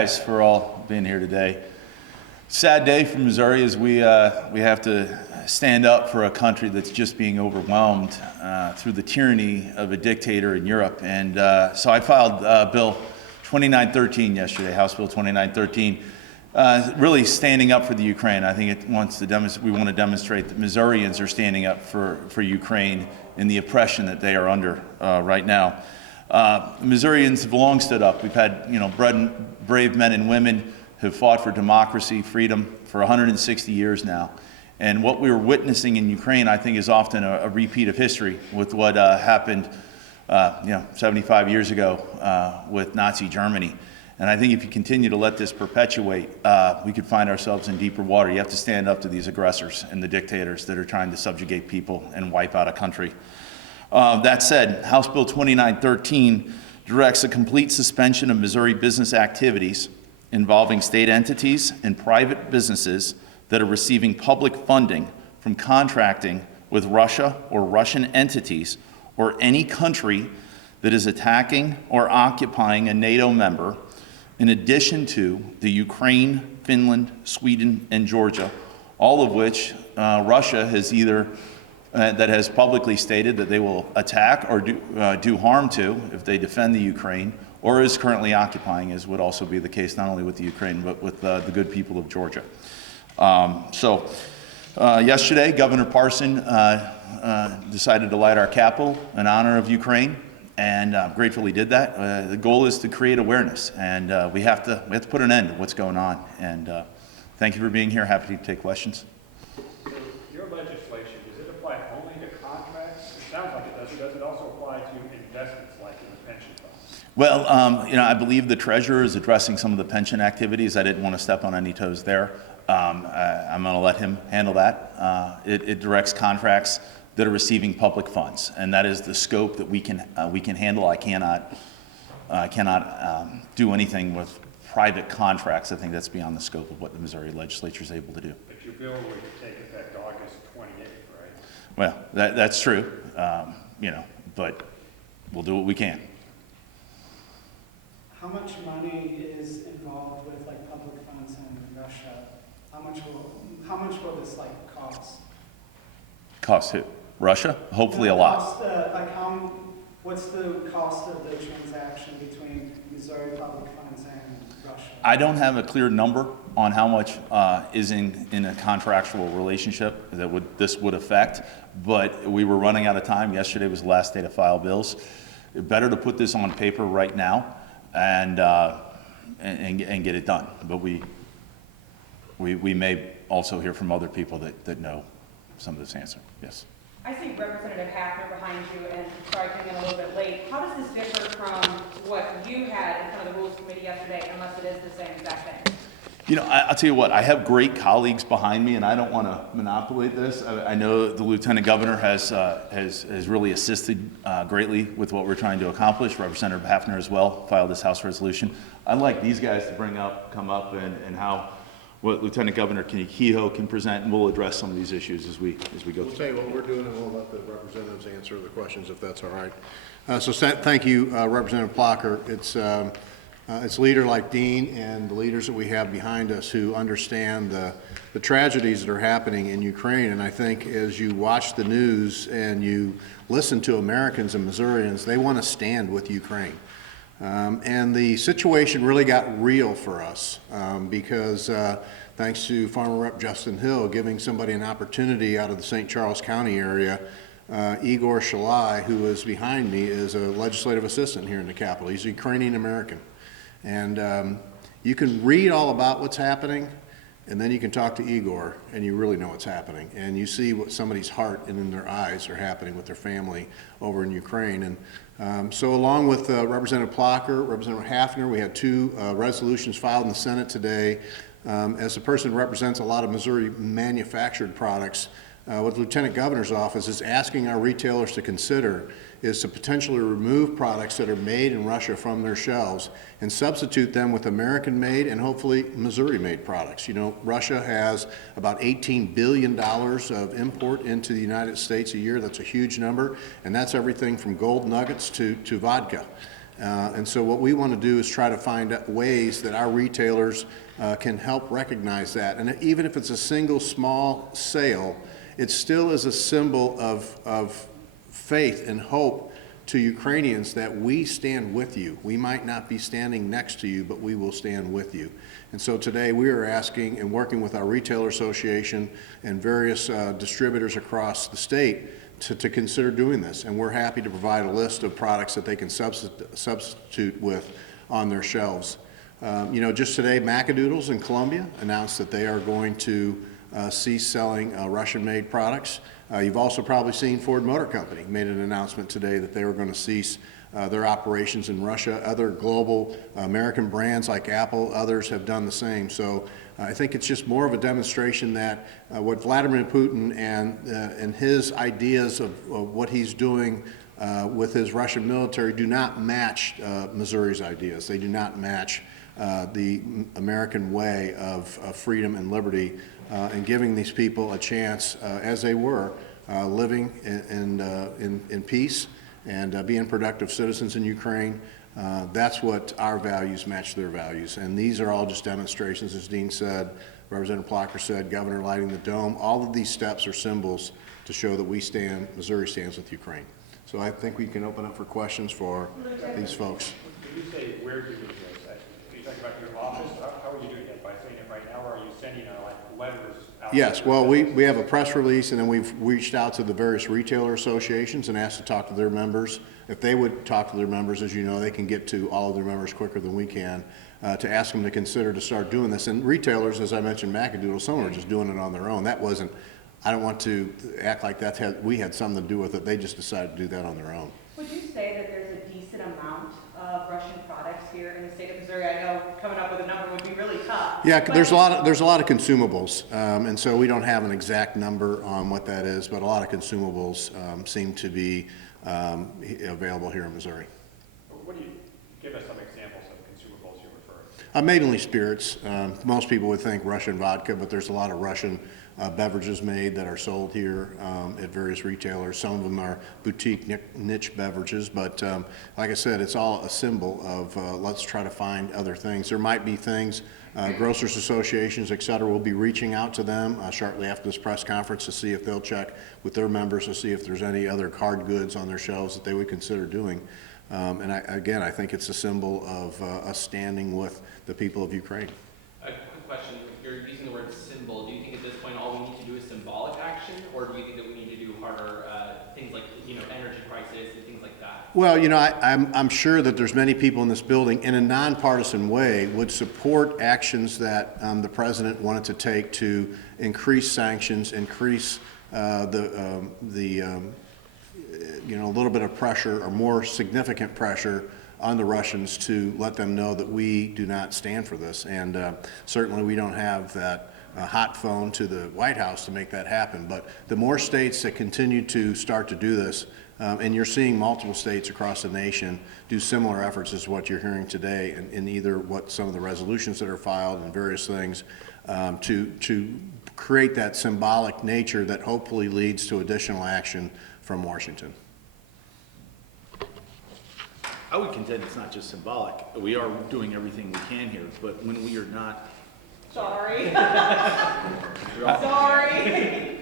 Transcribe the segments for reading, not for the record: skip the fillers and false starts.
guys for all being here today. Sad day for Missouri as we have to stand up for a country that's just being overwhelmed through the tyranny of a dictator in Europe. And so I filed Bill 2913 yesterday, House Bill 2913, really standing up for the Ukraine. I think we want to demonstrate that Missourians are standing up for Ukraine and the oppression that they are under right now. Missourians have long stood up. We've had, brave men and women who've fought for democracy, freedom for 160 years now. And what we were witnessing in Ukraine, I think, is often a repeat of history with what happened, 75 years ago with Nazi Germany. And I think if you continue to let this perpetuate, we could find ourselves in deeper water. You have to stand up to these aggressors and the dictators that are trying to subjugate people and wipe out a country. That said, House Bill 2913 directs a complete suspension of Missouri business activities involving state entities and private businesses that are receiving public funding from contracting with Russia or Russian entities or any country that is attacking or occupying a NATO member, in addition to the Ukraine, Finland, Sweden, and Georgia, all of which Russia has either that has publicly stated that they will attack or do harm to if they defend the Ukraine, or is currently occupying, as would also be the case not only with the Ukraine, but with the good people of Georgia. Yesterday, Governor Parson decided to light our Capitol in honor of Ukraine, and gratefully did that. The goal is to create awareness, and we have to put an end to what's going on. And thank you for being here. Happy to take questions. So your legislation, does it apply only to contracts? It sounds like it does. Does it also apply to investments like in the pension funds? Well, I believe the treasurer is addressing some of the pension activities. I didn't want to step on any toes there. I'm going to let him handle that. It directs contracts that are receiving public funds, and that is the scope that we can handle. I cannot do anything with private contracts. I think that's beyond the scope of what the Missouri legislature is able to do. But your bill would take effect August 28th, right? Well, that's true, but we'll do what we can. How much money is involved with public funds in Russia? How much will this cost? Cost who? Russia? Hopefully a lot. What's the cost of the transaction between Missouri public funds and Russia? I don't have a clear number on how much is in a contractual relationship that this would affect, but we were running out of time. Yesterday was the last day to file bills. Better to put this on paper right now and get it done. But we may also hear from other people that know some of this answer. Yes. I see Representative Hafner behind you, and sorry I came in a little bit late. How does this differ from what you had in front of the Rules Committee yesterday, unless it is the same exact thing? I'll tell you what, I have great colleagues behind me, and I don't want to monopolize this. I know the Lieutenant Governor has really assisted greatly with what we're trying to accomplish. Representative Hafner as well filed this House resolution. I'd like these guys to come up and how what Lieutenant Governor Kehoe can present, and we'll address some of these issues as we go. We'll tell you what we're doing, and we'll let the representatives answer the questions if that's all right. So thank you, Representative Plocker. It's a leader like Dean and the leaders that we have behind us who understand the tragedies that are happening in Ukraine. And I think as you watch the news and you listen to Americans and Missourians, they want to stand with Ukraine. And the situation really got real for us because thanks to Farmer Rep. Justin Hill giving somebody an opportunity out of the St. Charles County area, Igor Shalai, who is behind me, is a legislative assistant here in the Capitol. He's a Ukrainian American. And you can read all about what's happening, and then you can talk to Igor, and you really know what's happening. And you see what somebody's heart and in their eyes are happening with their family over in Ukraine. And so along with Representative Plocker, Representative Hafner, we had two resolutions filed in the Senate today. As a person who represents a lot of Missouri manufactured products, what the Lieutenant Governor's office is asking our retailers to consider is to potentially remove products that are made in Russia from their shelves and substitute them with American-made and hopefully Missouri-made products. Russia has about $18 billion of import into the United States a year. That's a huge number, and that's everything from gold nuggets to vodka. And so what we want to do is try to find ways that our retailers can help recognize that. And even if it's a single small sale, it still is a symbol of faith and hope to Ukrainians that we stand with you. We might not be standing next to you, but we will stand with you. And so today we are asking and working with our retailer association and various distributors across the state to consider doing this. And we're happy to provide a list of products that they can substitute with on their shelves. You know, just today, Macadoodles in Colombia announced that they are going to cease selling Russian-made products. You've also probably seen Ford Motor Company made an announcement today that they were going to cease their operations in Russia. Other global American brands like Apple, others have done the same. So I think it's just more of a demonstration that what Vladimir Putin and his ideas of what he's doing with his Russian military do not match Missouri's ideas. They do not match the American way of freedom and liberty and giving these people a chance, as they were, living in peace and being productive citizens in Ukraine. That's what our values match their values. And these are all just demonstrations, as Dean said, Representative Plocker said, Governor lighting the dome. All of these steps are symbols to show that Missouri stands with Ukraine. So I think we can open up for questions for these folks. Did you say where do you do this? Are you talking about your office? How are you doing that? By saying it right now, or are you sending like letters out? Yes, well, we have a press release, and then we've reached out to the various retailer associations and asked to talk to their members. If they would talk to their members, as you know, they can get to all of their members quicker than we can, to ask them to consider to start doing this. And retailers, as I mentioned, Macadoodle, some are just doing it on their own. That wasn't, I don't want to act like we had something to do with it. They just decided to do that on their own. Would you say that there's a decent amount of Russian products here in the state of Missouri? I know coming up with a number would be really tough. Yeah, there's a lot of consumables, and so we don't have an exact number on what that is, but a lot of consumables seem to be available here in Missouri. What do you give us some examples of consumables you're referring to? Mainly spirits. Most people would think Russian vodka, but there's a lot of Russian beverages made that are sold here at various retailers. Some of them are boutique niche beverages, but like I said, it's all a symbol of let's try to find other things. There might be things, grocers associations, et cetera, will be reaching out to them shortly after this press conference to see if they'll check with their members to see if there's any other card goods on their shelves that they would consider doing. And again, I think it's a symbol of us standing with the people of Ukraine. A quick question, if you're using the word symbol, do you think at this point all we need to do is symbolic action, or do you think that we need to do harder things like, energy crisis and things like that? Well, I'm sure that there's many people in this building in a nonpartisan way would support actions that the president wanted to take to increase sanctions, increase a little bit of pressure or more significant pressure on the Russians to let them know that we do not stand for this. And certainly we don't have that hot phone to the White House to make that happen. But the more states that continue to start to do this, and you're seeing multiple states across the nation do similar efforts as what you're hearing today in either what some of the resolutions that are filed and various things to create that symbolic nature that hopefully leads to additional action from Washington. I would contend it's not just symbolic. We are doing everything we can here, but when we are not. Sorry. Sorry.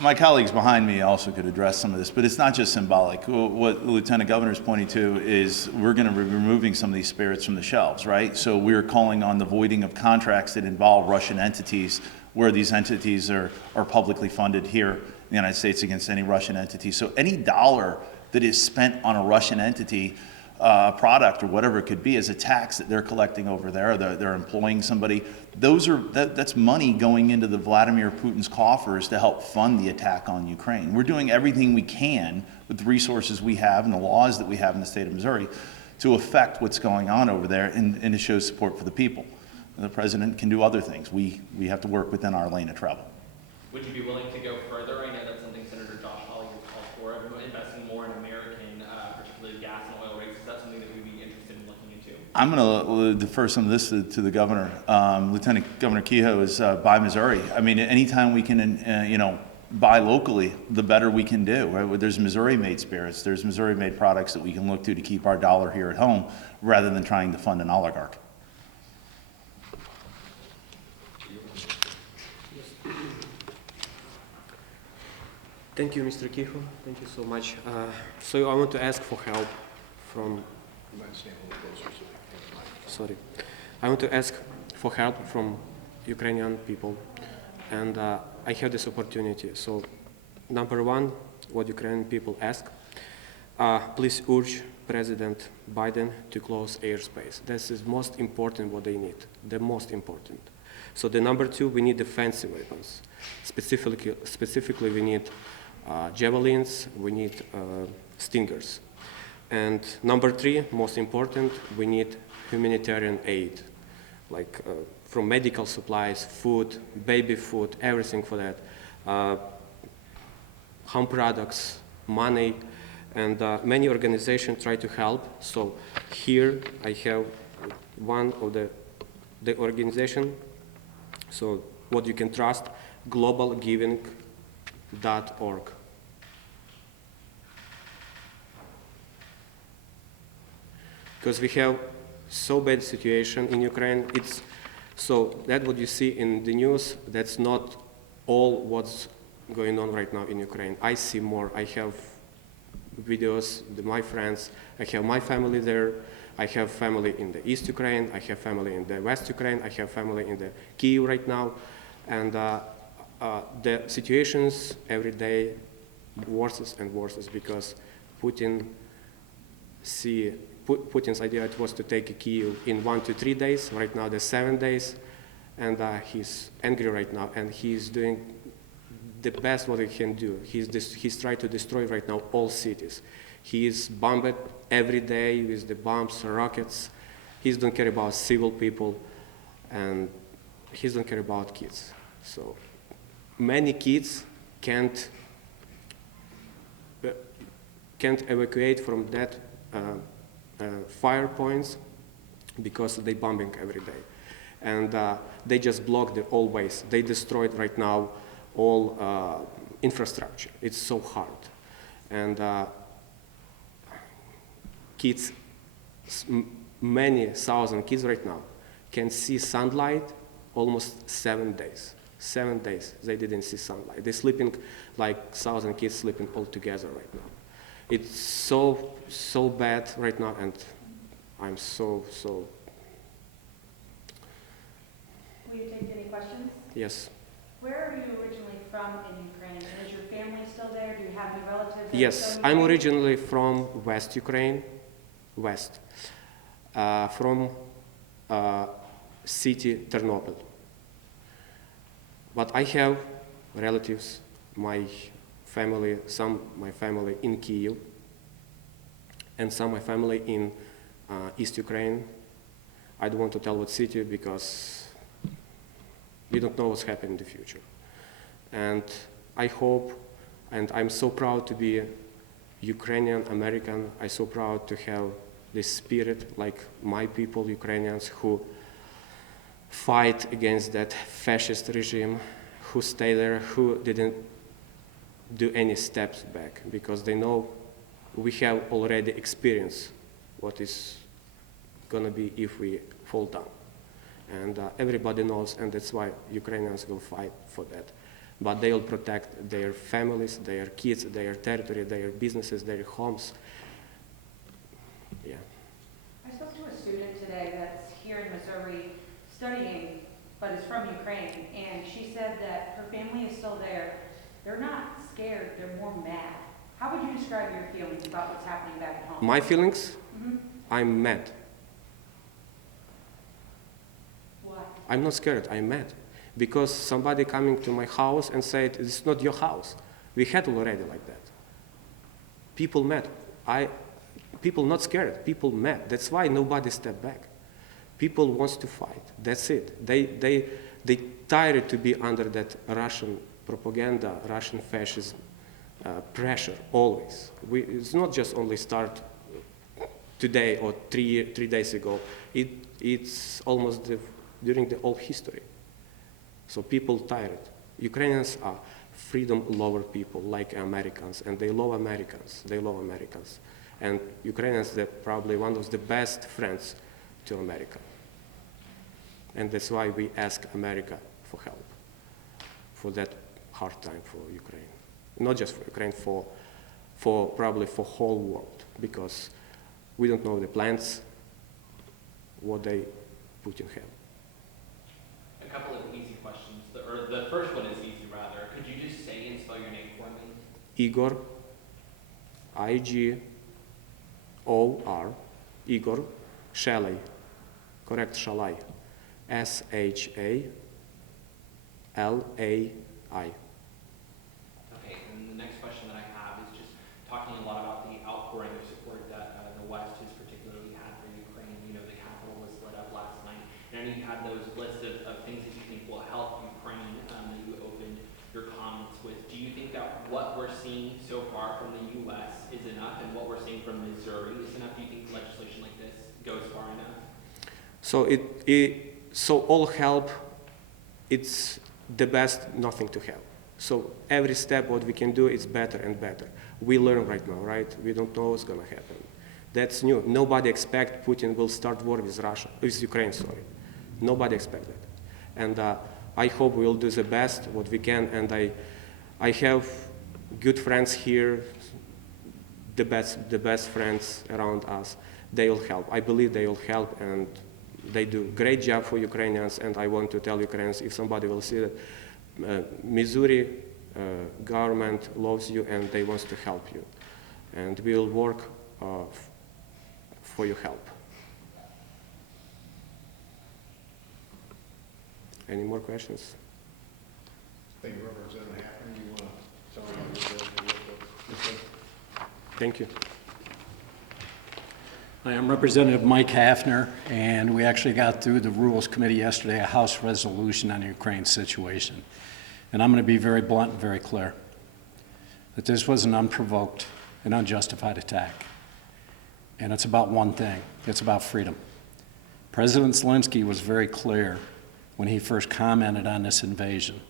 My colleagues behind me also could address some of this, but it's not just symbolic. What the Lieutenant Governor is pointing to is we're going to be removing some of these spirits from the shelves, right? So we're calling on the voiding of contracts that involve Russian entities where these entities are publicly funded here in the United States against any Russian entity. So any dollar that is spent on a Russian entity, product or whatever it could be as a tax that they're collecting over there, they're employing somebody, that's money going into the Vladimir Putin's coffers to help fund the attack on Ukraine. We're doing everything we can with the resources we have and the laws that we have in the state of Missouri to affect what's going on over there and to show support for the people. The president can do other things. We have to work within our lane of travel. Would you be willing to go further? I know that's something Senator Josh Hawley has called for, investing more in American, particularly gas and oil rigs. Is that something that we'd be interested in looking into? I'm going to defer some of this to the governor. Lieutenant Governor Kehoe is by Missouri. I mean, anytime we can, buy locally, the better we can do. Right? There's Missouri-made spirits, there's Missouri-made products that we can look to keep our dollar here at home, rather than trying to fund an oligarch. Thank you, Mr. Kehoe. Thank you so much. So I want to ask for help from. You might stand a little closer so they can hear the mic. Sorry, I want to ask for help from Ukrainian people, and I have this opportunity. So, number one, what Ukrainian people ask: please urge President Biden to close airspace. This is most important. What they need, the most important. So the number two, we need defensive weapons. Specifically, we need javelins, we need stingers. And number three, most important, we need humanitarian aid, like from medical supplies, food, baby food, everything for that, home products, money, and many organizations try to help. So here I have one of the organization. So what you can trust, globalgiving.org. Because we have so bad situation in Ukraine, so that what you see in the news, that's not all what's going on right now in Ukraine. I see more. I have videos, my friends, I have my family there. I have family in the East Ukraine, I have family in the West Ukraine, I have family in the Kehoe right now, and the situations every day worse and worse because Putin's idea was to take Kehoe in 1 to 3 days. Right now, there's 7 days, and he's angry right now, and he's doing the best what he can do. He's trying to destroy right now all cities. He is bombed every day with the bombs, rockets. He doesn't care about civil people, and he doesn't care about kids. So many kids can't evacuate from that fire points because they're bombing every day. And they just block the all ways. They destroyed right now all infrastructure. It's so hard. And kids, many thousand kids right now can see sunlight almost 7 days. 7 days they didn't see sunlight. They're sleeping like 1,000 kids sleeping all together right now. It's so bad right now, and I'm so. Will you take any questions? Yes. Where are you originally from in Ukraine? And is your family still there? Do you have any relatives? Yes, I'm originally from West Ukraine, from city Ternopil. But I have relatives, my family in Kyiv, and some my family in East Ukraine. I don't want to tell what city because we don't know what's happening in the future. And I hope, and I'm so proud to be Ukrainian American. I'm so proud to have this spirit like my people, Ukrainians, who fight against that fascist regime, who stay there, who didn't do any steps back, because they know we have already experienced what is gonna be if we fall down. And everybody knows, and that's why Ukrainians will fight for that. But they will protect their families, their kids, their territory, their businesses, their homes. Yeah. I spoke to a student today that's here in Missouri studying, but is from Ukraine, and she said that her family is still there. They're not scared, they're more mad. How would you describe your feelings about what's happening back at home? My feelings? Mm-hmm. I'm mad. Why? I'm not scared, I'm mad. Because somebody coming to my house and said, it's not your house. We had already like that. People mad. People not scared, people mad. That's why nobody step back. People wants to fight, that's it. They tired to be under that Russian propaganda, Russian fascism pressure, always. It's not just only start today or 3 days ago. It's almost during the whole history. So people tired. Ukrainians are. freedom lover people like Americans, and they love Americans. They love Americans. And Ukrainians are probably one of the best friends to America. And that's why we ask America for help for that hard time for Ukraine. Not just for Ukraine, probably for whole world, because we don't know the plans, what they put in hand. A couple of easy questions. The first one is easy, rather. Could you just say and spell your name for me? Igor, I-G-O-R, Igor, Shalai, correct, Shalai, S-H-A-L-A-I. Okay, and the next question that I have is just talking a lot about the outpouring of support that the West has particularly had for Ukraine. You know, the Capitol was lit up last night, and I know you had those lists of things that you think will help Ukraine that you opened your comments with. Do you think that what we're seeing so far from the U.S. is enough, and what we're seeing from Missouri is enough? Do you think legislation like this goes far enough? So so all help, it's the best nothing to help. So every step what we can do is better and better. We learn right now, right? We don't know what's gonna happen. That's new. Nobody expect Putin will start war with Ukraine, sorry. Nobody expect that. And I hope we'll do the best what we can, and I have good friends here, the best friends around us. They will help. I believe they will help, and they do a great job for Ukrainians, and I want to tell Ukrainians, if somebody will see that, Missouri government loves you and they want to help you. And we will work for your help. Any more questions? Thank you, Representative Haffner. You want to tell me about your bill? Thank you. Hi, I'm Representative Mike Haffner, and we actually got through the Rules Committee yesterday, a House resolution on the Ukraine situation. And I'm going to be very blunt and very clear that this was an unprovoked and unjustified attack. And it's about one thing. It's about freedom. President Zelensky was very clear when he first commented on this invasion.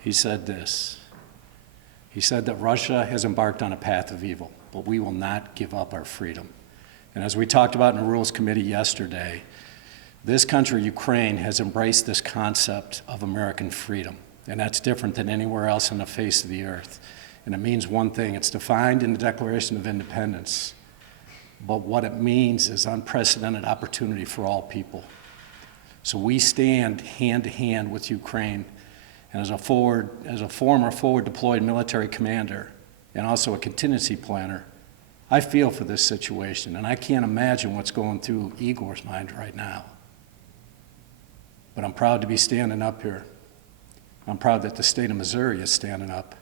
He said this. He said that Russia has embarked on a path of evil, but we will not give up our freedom. And as we talked about in the Rules Committee yesterday, this country, Ukraine, has embraced this concept of American freedom. And that's different than anywhere else on the face of the earth. And it means one thing. It's defined in the Declaration of Independence. But what it means is unprecedented opportunity for all people. So we stand hand to hand with Ukraine. And as a former forward deployed military commander and also a contingency planner, I feel for this situation, and I can't imagine what's going through Igor's mind right now. But I'm proud to be standing up here. I'm proud that the state of Missouri is standing up,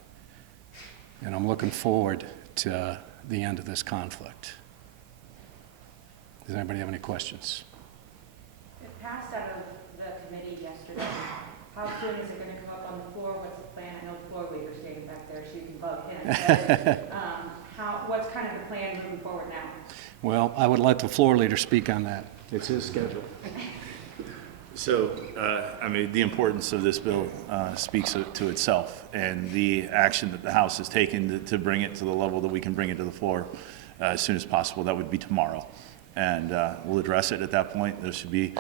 and I'm looking forward to the end of this conflict. Does anybody have any questions? It passed out of the committee yesterday. How soon is it going to come up on the floor? What's the plan? I know the floor leader's standing back there, so you can bug him. What's kind of the plan moving forward now? Well, I would let the floor leader speak on that. It's his schedule. So, I mean, the importance of this bill speaks to itself, and the action that the House has taken to bring it to the level that we can bring it to the floor as soon as possible, that would be tomorrow. And we'll address it at that point. There should be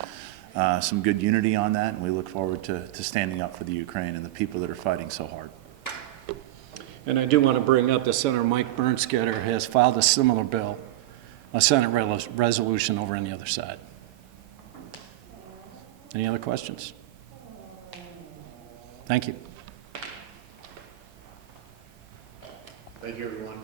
some good unity on that, and we look forward to standing up for the Ukraine and the people that are fighting so hard. And I do want to bring up that Senator Mike Bernskoetter has filed a similar bill, a Senate resolution over on the other side. Any other questions? Thank you. Thank you, everyone.